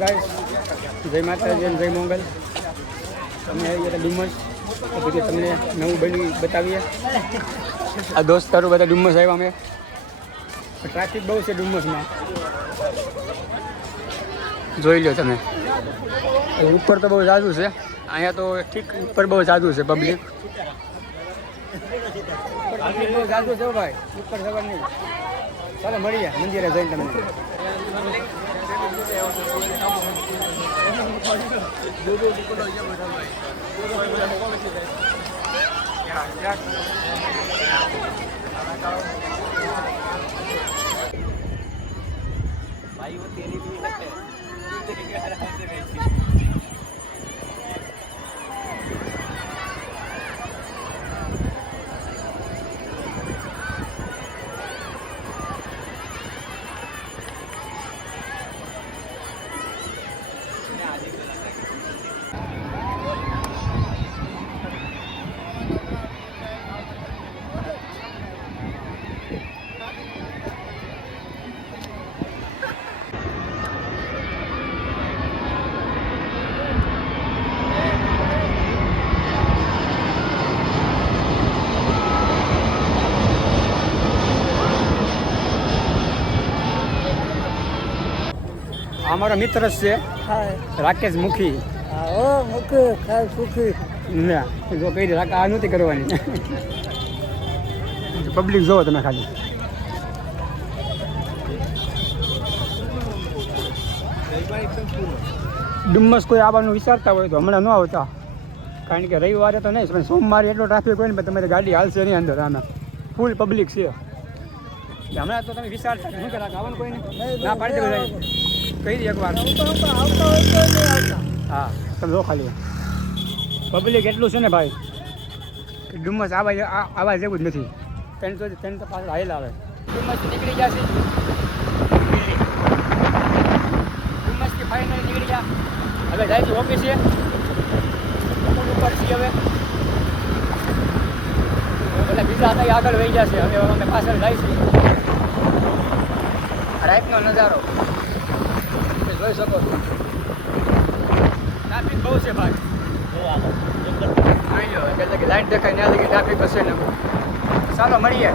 Guys જય માતાજી અને જય મંગલ. તમે આવી ગયા ડુમસ તો પછી તમને નવું બની બતાવીએ. આ દોસ્તારો બધા ડુમસ આવ્યા અમે. ટ્રાફિક બહુ છે ડુમસમાં, જોઈ લો તમે. ઉપર તો બહુ સાદું છે, અહીંયા તો ઠીક ઉપર બહુ સાદું છે પબ્લિક. બહુ સાદું છે ભાઈ, ઉપર ખબર નહીં. ચાલો મળીએ મંદિરે જઈને તમને. અમારો મિત્ર જ છે રાકેશ મુખી. ના જો કઈ આ નથી કરવાની. પબ્લિક જોવો તમે ખાલી. ડુમ્મસ કોઈ આવવાનું વિચારતા હોય તો હમણાં ન આવતા, કારણ કે રવિવારે તો નહીં પણ સોમવારે એટલો ટ્રાફિક હોય ને પણ તમારી ગાડી હાલશે નહીં અંદર. આમાં ફૂલ પબ્લિક છે. હમણાં તો તમે વિચારતા શું કરા આવવાનું કોઈને ના પાડી દે કહી દે એકવાર. હા તમે જો ખાલી પબ્લિક એટલું છે ને ભાઈ, ડુમ્મસ આવા જેવું જ નથી. ત્રણ તો પાછળ હાલ આવે. ડુમ્મસ નીકળી ગયા છે, ડુમ્મસથી ફાઇનલ નીકળી ગયા. હવે જાય છે ઓફિસે, ઉપર છીએ હવે. બધા બીજા હતા આગળ વહી ગયા છે, હવે અમે પાછળ જાય છે. રાતનો નજારો જોઈ શકો છો. ટ્રાફિક બહુ છે ભાઈ. લાઈટ દેખાય ત્યાં લગી ટ્રાફિક હશે ને. ચાલો મળીએ.